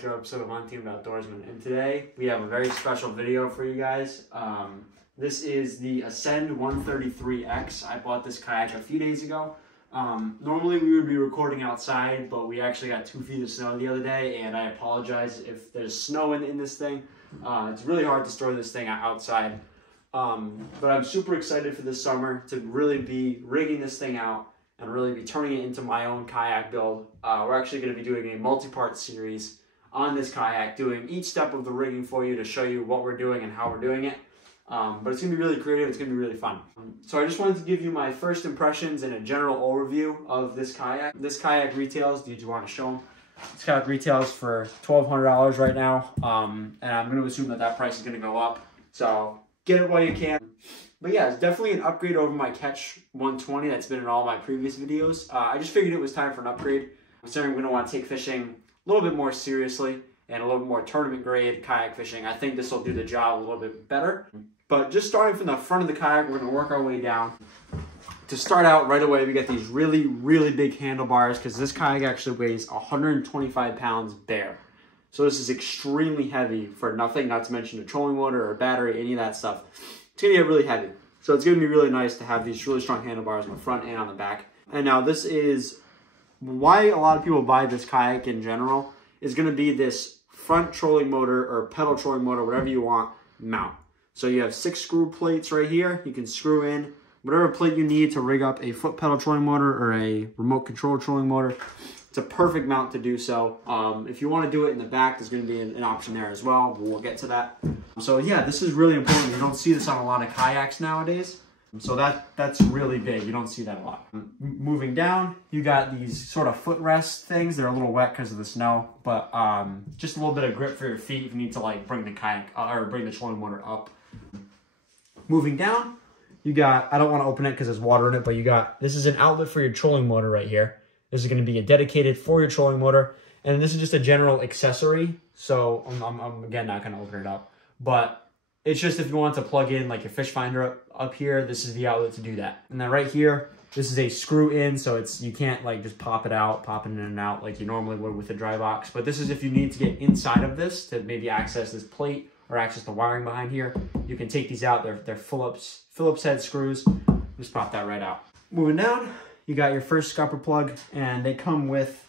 back to our episode of Untamed Outdoorsman. And today we have a very special video for you guys. This is the Ascend 133X. I bought this kayak a few days ago. Normally we would be recording outside, but we actually got 2 feet of snow the other day, and I apologize if there's snow in this thing. It's really hard to store this thing outside. But I'm super excited for this summer to really be rigging this thing out and really be turning it into my own kayak build. We're actually going to be doing a multi-part series on this kayak, doing each step of the rigging for you to show you what we're doing and how we're doing it. But it's going to be really creative, it's going to be really fun. So I just wanted to give you my first impressions and a general overview of this kayak. This kayak retails, did you want to show them? This kayak retails for $1,200 right now, and I'm going to assume that that price is going to go up. So get it while you can. But yeah, it's definitely an upgrade over my Catch 120 that's been in all my previous videos. I just figured it was time for an upgrade. Considering I'm going to want to take fishing a little bit more seriously and a little bit more tournament grade kayak fishing, I think this will do the job a little bit better. But just starting from the front of the kayak, we're going to work our way down. To start out right away, we get these really, really big handlebars because this kayak actually weighs 125 pounds bare. So this is extremely heavy for nothing, not to mention a trolling motor or a battery, any of that stuff. It's going to get really heavy. So it's going to be really nice to have these really strong handlebars on the front and on the back. And now this is why a lot of people buy this kayak in general, is going to be this front trolling motor or pedal trolling motor, whatever you want, mount. So you have 6 screw plates right here. You can screw in whatever plate you need to rig up a foot pedal trolling motor or a remote control trolling motor. It's a perfect mount to do so. If you want to do it in the back, there's going to be an option there as well. We'll get to that. So yeah, this is really important. You don't see this on a lot of kayaks nowadays. So that's really big. You don't see that a lot. Moving down, you got these sort of footrest things. They're a little wet because of the snow, but just a little bit of grip for your feet if you need to like bring the kayak or bring the trolling motor up. Moving down, you got, I don't want to open it because there's water in it, but you got, this is an outlet for your trolling motor right here. This is going to be a dedicated for your trolling motor. And this is just a general accessory. So I'm again, not going to open it up. But it's just if you want to plug in like your fish finder up here, this is the outlet to do that. And then right here, this is a screw in. So it's, you can't like just pop it out, pop it in and out like you normally would with a dry box. But this is if you need to get inside of this to maybe access this plate or access the wiring behind here. You can take these out. They're Phillips head screws. Just pop that right out. Moving down, you got your first scupper plug, and they come with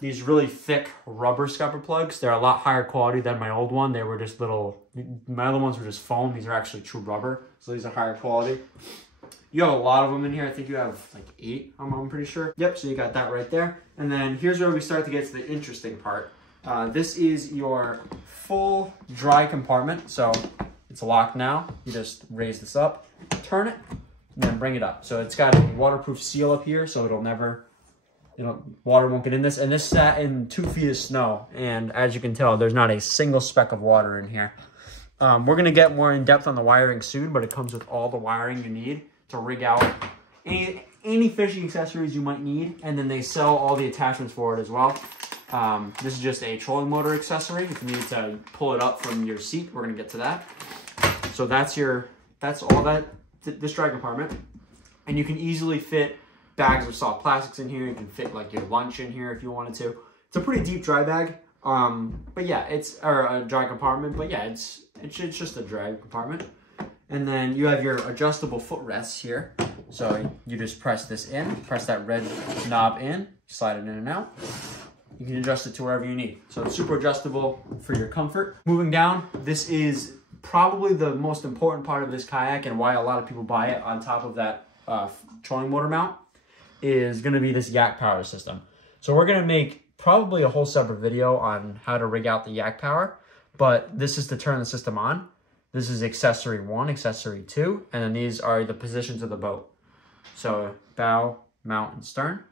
these really thick rubber scupper plugs. They're a lot higher quality than my old one. They were just little, my other ones were just foam. These are actually true rubber. So these are higher quality. You have a lot of them in here. I think you have like 8, I'm pretty sure. Yep, so you got that right there. And then here's where we start to get to the interesting part. This is your full dry compartment. So it's locked now. You just raise this up, turn it, and then bring it up. So it's got a waterproof seal up here, so it'll never, water won't get in this. And this sat in 2 feet of snow. And as you can tell, there's not a single speck of water in here. We're going to get more in depth on the wiring soon, but it comes with all the wiring you need to rig out any fishing accessories you might need. And then they sell all the attachments for it as well. This is just a trolling motor accessory. If you need to pull it up from your seat, we're going to get to that. So that's all that, this dry compartment. And you can easily fit bags of soft plastics in here. You can fit like your lunch in here if you wanted to. It's a pretty deep dry bag. But yeah, or a dry compartment, but yeah, it's just a dry compartment. And then you have your adjustable footrests here. So you just press this in, press that red knob in, slide it in and out. You can adjust it to wherever you need. So it's super adjustable for your comfort. Moving down, this is probably the most important part of this kayak and why a lot of people buy it on top of that trolling motor mount is going to be this yak power system. So we're going to make probably a whole separate video on how to rig out the yak power, but this is to turn the system on. This is accessory 1, accessory 2, and then these are the positions of the boat. So bow, mount, and stern.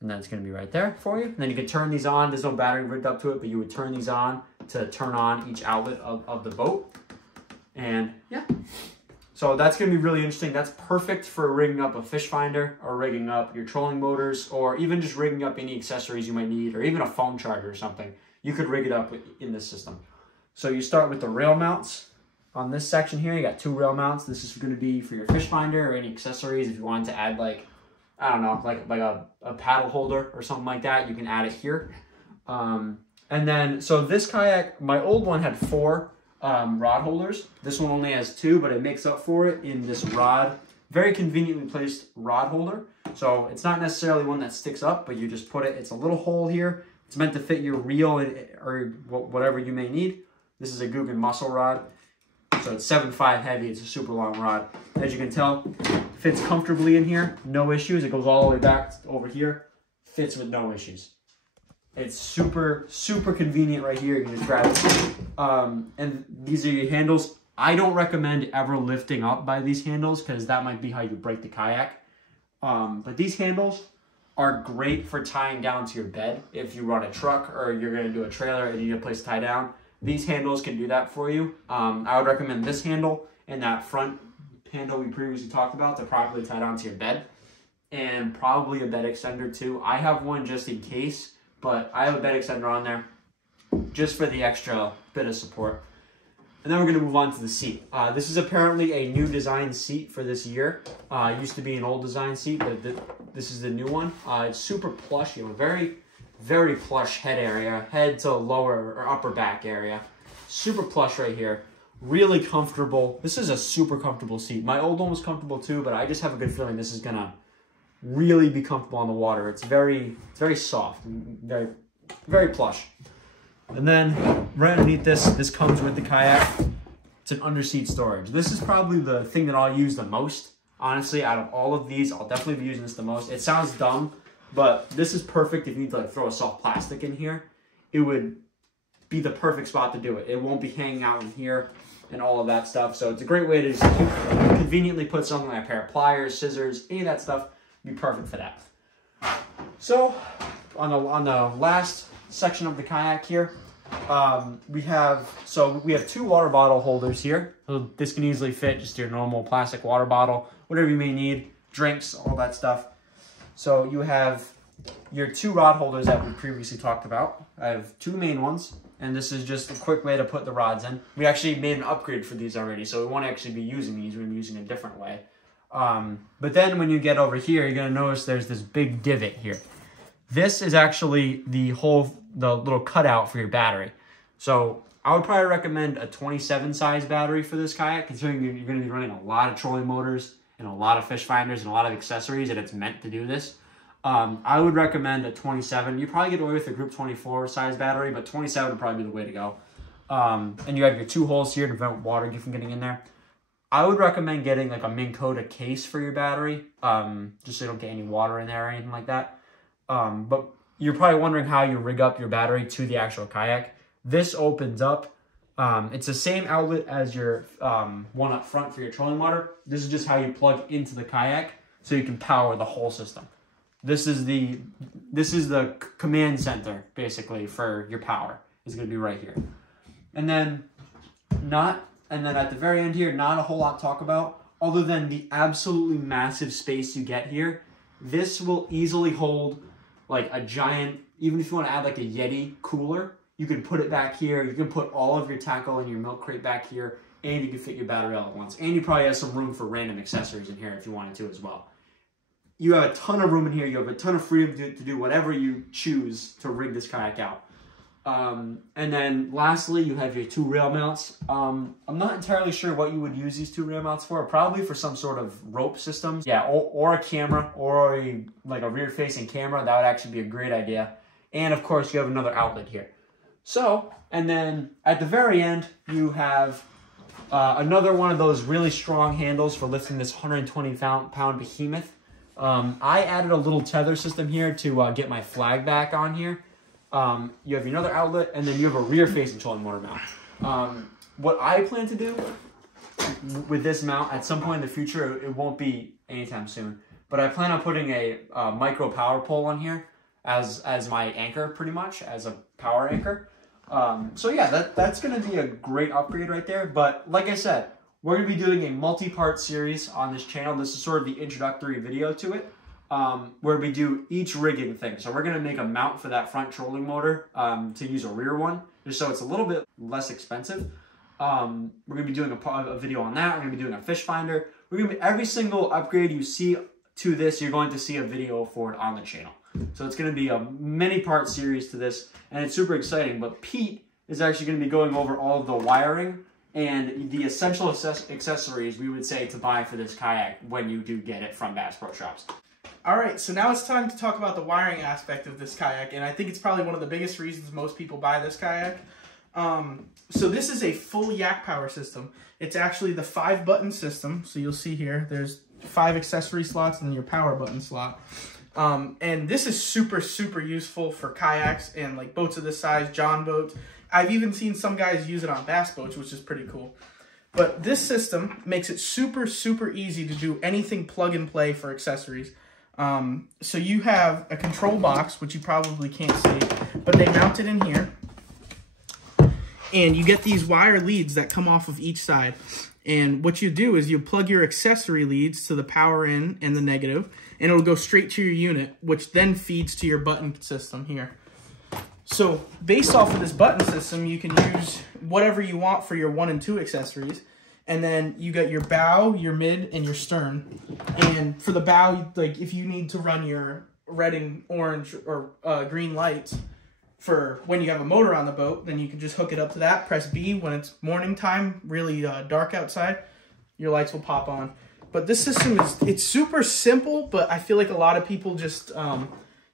And then it's going to be right there for you. And then you can turn these on. There's no battery rigged up to it, but you would turn these on to turn on each outlet of the boat. And yeah, so that's going to be really interesting. That's perfect for rigging up a fish finder or rigging up your trolling motors or even just rigging up any accessories you might need or even a phone charger or something. You could rig it up in this system. So you start with the rail mounts. On this section here, you got 2 rail mounts. This is going to be for your fish finder or any accessories. If you wanted to add like, I don't know, like a paddle holder or something like that, you can add it here. And then, so this kayak, my old one had 4 rod holders. This one only has 2, but it makes up for it in this rod, very conveniently placed rod holder. So it's not necessarily one that sticks up, but you just put it, it's a little hole here. It's meant to fit your reel or whatever you may need. This is a Guggen muscle rod. So it's 7.5 heavy, it's a super long rod. As you can tell, fits comfortably in here, no issues. It goes all the way back over here, fits with no issues. It's super, super convenient right here. You can just grab it. And these are your handles. I don't recommend ever lifting up by these handles because that might be how you break the kayak. But these handles are great for tying down to your bed. If you run a truck or you're gonna do a trailer and you need a place to tie down, these handles can do that for you. I would recommend this handle and that front handle we previously talked about to properly tie down to your bed. And probably a bed extender too. I have one just in case, but I have a bed extender on there just for the extra bit of support. And then we're going to move on to the seat. This is apparently a new design seat for this year. It used to be an old design seat, but this is the new one. It's super plush. You have a very, very plush head area, head to lower or upper back area. Super plush right here. Really comfortable. This is a super comfortable seat. My old one was comfortable too, but I just have a good feeling this is going to really be comfortable on the water. It's very soft, very, very plush. And then right underneath this comes with the kayak. It's an underseat storage. This is probably the thing that I'll use the most. Honestly, out of all of these, I'll definitely be using this the most. It sounds dumb, but this is perfect if you need to like throw a soft plastic in here. It would be the perfect spot to do it. It won't be hanging out in here and all of that stuff. So it's a great way to just conveniently put something like a pair of pliers, scissors, any of that stuff. Be perfect for that. So on the last section of the kayak here, we have 2 water bottle holders here. So this can easily fit just your normal plastic water bottle, whatever you may need, drinks, all that stuff. So you have your 2 rod holders that we previously talked about. I have 2 main ones, and this is just a quick way to put the rods in. We actually made an upgrade for these already, so we won't actually be using these. We're going to be using a different way. But then when you get over here, you're going to notice there's this big divot here. This is actually the little cutout for your battery. So I would probably recommend a 27 size battery for this kayak, considering you're going to be running a lot of trolling motors and a lot of fish finders and a lot of accessories, and it's meant to do this. I would recommend a 27. You probably get away with a Group 24 size battery, but 27 would probably be the way to go. And you have your 2 holes here to prevent water from getting in there. I would recommend getting like a Minn Kota case for your battery, just so you don't get any water in there or anything like that. But you're probably wondering how you rig up your battery to the actual kayak. This opens up. It's the same outlet as your one up front for your trolling motor. This is just how you plug into the kayak so you can power the whole system. This is the command center basically for your power. It's going to be right here. And then at the very end here, not a whole lot to talk about other than the absolutely massive space you get here. This will easily hold like a giant, even if you want to add like a Yeti cooler, you can put it back here. You can put all of your tackle and your milk crate back here, and you can fit your battery all at once. And you probably have some room for random accessories in here if you wanted to as well. You have a ton of room in here. You have a ton of freedom to do whatever you choose to rig this kayak out. And then lastly, you have your 2 rail mounts. I'm not entirely sure what you would use these 2 rail mounts for. Probably for some sort of rope system. Yeah, or a camera, or like a rear-facing camera. That would actually be a great idea. And of course, you have another outlet here. So, and then at the very end, you have another one of those really strong handles for lifting this 120-pound behemoth. I added a little tether system here to get my flag back on here. You have another outlet, and then you have a rear-facing trolling motor mount. What I plan to do with this mount at some point in the future, it won't be anytime soon, but I plan on putting a micro power pole on here as my anchor, pretty much, as a power anchor. So yeah, that's going to be a great upgrade right there. But like I said, we're going to be doing a multi-part series on this channel. This is sort of the introductory video to it, where we do each rigging thing. So we're going to make a mount for that front trolling motor to use a rear one, just so it's a little bit less expensive. We're going to be doing a video on that. We're going to be doing a fish finder. We're going to be, every single upgrade you see to this, you're going to see a video for it on the channel. So it's going to be a many-part series to this, and it's super exciting. But Pete is actually going to be going over all of the wiring and the essential accessories we would say to buy for this kayak when you do get it from Bass Pro Shops. All right, so now it's time to talk about the wiring aspect of this kayak, and I think it's probably one of the biggest reasons most people buy this kayak. So this is a full yak power system. It's actually the 5-button system. So you'll see here, there's 5 accessory slots and then your power button slot. And this is super, super useful for kayaks and like boats of this size, John boats. I've even seen some guys use it on bass boats, which is pretty cool. But this system makes it super, super easy to do anything plug and play for accessories. So you have a control box, which you probably can't see, but they mount it in here. And you get these wire leads that come off of each side. And what you do is you plug your accessory leads to the power in and the negative, and it'll go straight to your unit, which then feeds to your button system here. So based off of this button system, you can use whatever you want for your 1 and 2 accessories. And then you got your bow, your mid, and your stern. And for the bow, like if you need to run your red and orange or green lights for when you have a motor on the boat, then you can just hook it up to that, press B when it's morning time, really dark outside, your lights will pop on. But this system it's super simple, but I feel like a lot of people just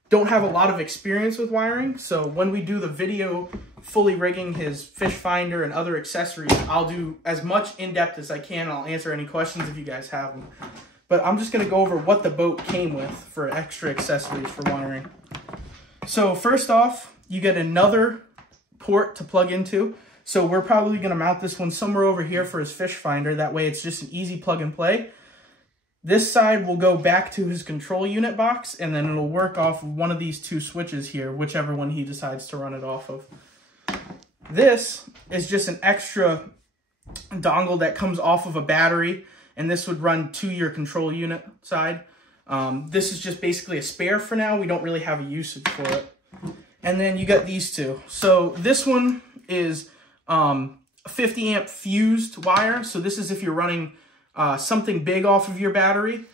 don't have a lot of experience with wiring. So when we do the video fully rigging his fish finder and other accessories, I'll do as much in-depth as I can. I'll answer any questions if you guys have them. But I'm just going to go over what the boat came with for extra accessories for wiring. So first off, you get another port to plug into. So we're probably going to mount this one somewhere over here for his fish finder. That way it's just an easy plug and play. This side will go back to his control unit box, and then it'll work off of one of these 2 switches here, whichever one he decides to run it off of. This is just an extra dongle that comes off of a battery, and this would run to your control unit side. This is just basically a spare for now. We don't really have a usage for it. And then you got these 2. So this one is 50 amp fused wire. So this is if you're running something big off of your battery.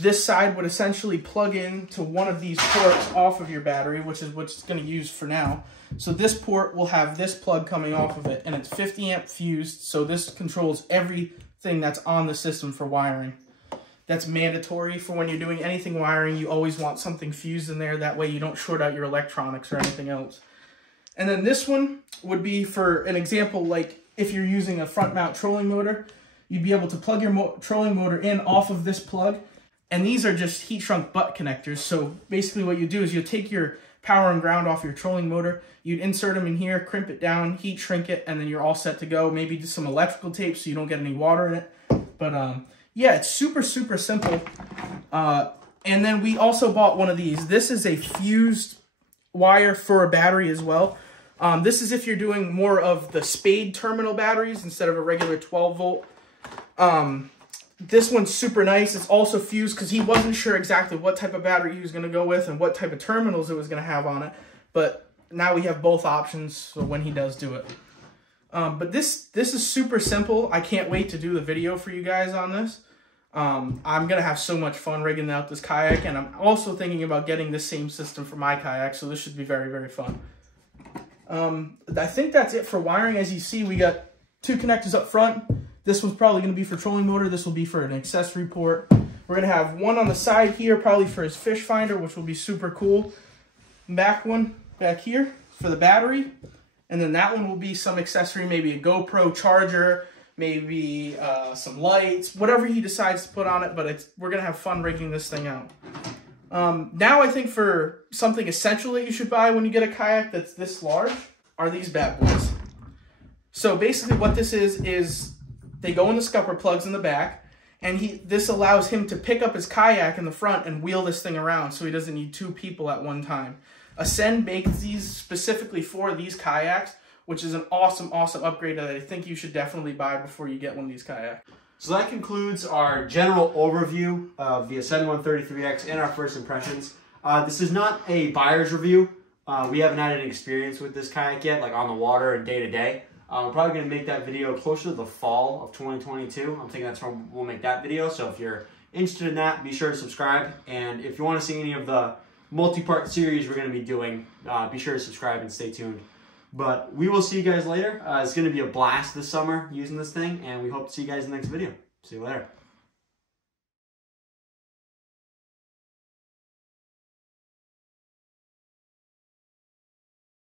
This side would essentially plug in to one of these ports off of your battery, which is what it's going to use for now. So this port will have this plug coming off of it, and it's 50 amp fused, so this controls everything that's on the system for wiring. That's mandatory for when you're doing anything wiring. You always want something fused in there, that way you don't short out your electronics or anything else. And then this one would be for an example, like if you're using a front mount trolling motor, you'd be able to plug your trolling motor in off of this plug. And these are just heat shrunk butt connectors. So basically what you do is you take your power and ground off your trolling motor, you'd insert them in here, crimp it down, heat shrink it, and then you're all set to go. Maybe just some electrical tape so you don't get any water in it. But yeah, it's super, super simple. And then we also bought one of these. This is a fused wire for a battery as well. This is if you're doing more of the spade terminal batteries instead of a regular 12 volt. This one's super nice. It's also fused because he wasn't sure exactly what type of battery he was going to go with and what type of terminals it was going to have on it. But now we have both options so when he does do it. But this is super simple. I can't wait to do the video for you guys on this. I'm going to have so much fun rigging out this kayak, and I'm also thinking about getting the same system for my kayak, so this should be very, very fun. I think that's it for wiring. As you see, we got 2 connectors up front. This one's probably going to be for trolling motor. This will be for an accessory port. We're going to have one on the side here, probably for his fish finder, which will be super cool. Back one back here for the battery. And then that one will be some accessory, maybe a GoPro charger, maybe some lights, whatever he decides to put on it. But we're going to have fun rigging this thing out. Now I think for something essential that you should buy when you get a kayak that's this large are these bad boys. So basically what this is they go in the scupper plugs in the back, and this allows him to pick up his kayak in the front and wheel this thing around so he doesn't need 2 people at one time. Ascend makes these specifically for these kayaks, which is an awesome, awesome upgrade that I think you should definitely buy before you get one of these kayaks. So that concludes our general overview of the Ascend 133X and our first impressions. This is not a buyer's review. We haven't had any experience with this kayak yet, like on the water and day to day. We're probably going to make that video closer to the fall of 2022. I'm thinking that's when we'll make that video. So if you're interested in that, be sure to subscribe. And if you want to see any of the multi-part series we're going to be doing. Be sure to subscribe and stay tuned. But we will see you guys later. It's going to be a blast this summer using this thing, and we hope to see you guys in the next video. See you later.